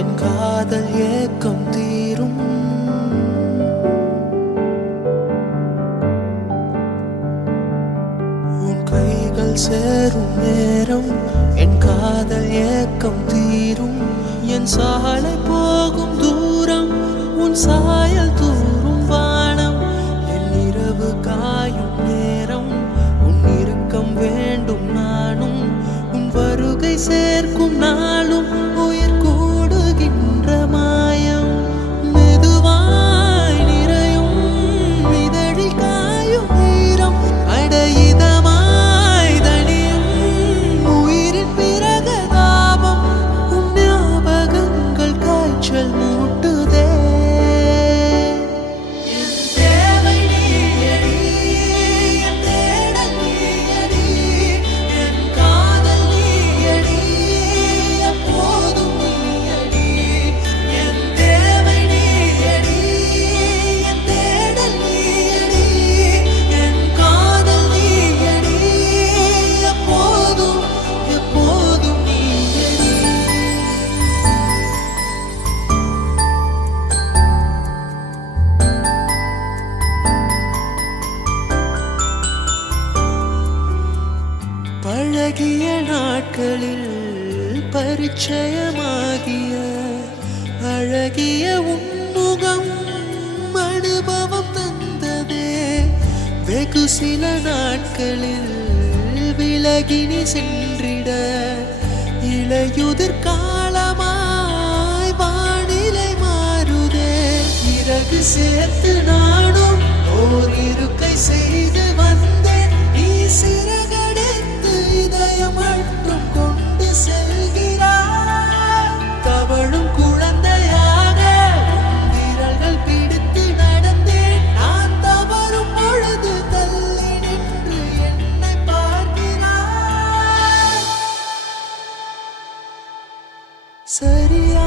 என் காதல் ஏக்கம் தீரும். உன் கைகள் சேரும் நேரம் என் காதல் ஏக்கம் தீரும். என் சாலை போகும் தூரம் உன் சாயல் தூரும் வானம். என் இரவு காயும் நேரம் உன் இறுக்கம் வேண்டும் நானும். உன் வருகை சேர்க்கும் நாளும் உயிர் கூடுகின்ற மாயம். மெதுவாய் நிறையும் இதழில் காயும் ஈரம் அடையிதமாய் தனியும் உயிரின் பிறகு தாபம். உன் ஞாபகங்கள் காய்ச்சல் மூட்டுதே. என் தேவை நீயடி, என் தேடல் நீயடி, என் காதல் நீயடி, எப்போதும் நீயடி. என் தேவை நீயடி, என் தேடல் நீயடி, என் காதல் நீயடி, எப்போதும் எப்போதும் நீயடி. பழகிய நாட்களில் பரிச்சயமாகிய அழகிய உன்முகம் அனுபவம் தந்ததே. வெகு சில நாட்களில் விலகினி சென்றிட இளையுதிர் காலமாய் வானிலை மாறுதே. இறகு சேர்த்து நானும் ஓர் இருக்கை செய்து வந்தேன். நீ சிறகடித்து இதயம் மட்டும் கொண்டு செல்கிறாய். தவழும் குழந்தையாக உன் விரல்கள் பிடித்து நடந்தேன். நான் தவறும் பொழுது தள்ளி நின்று என்னை பார்க்கிறாய். சரியா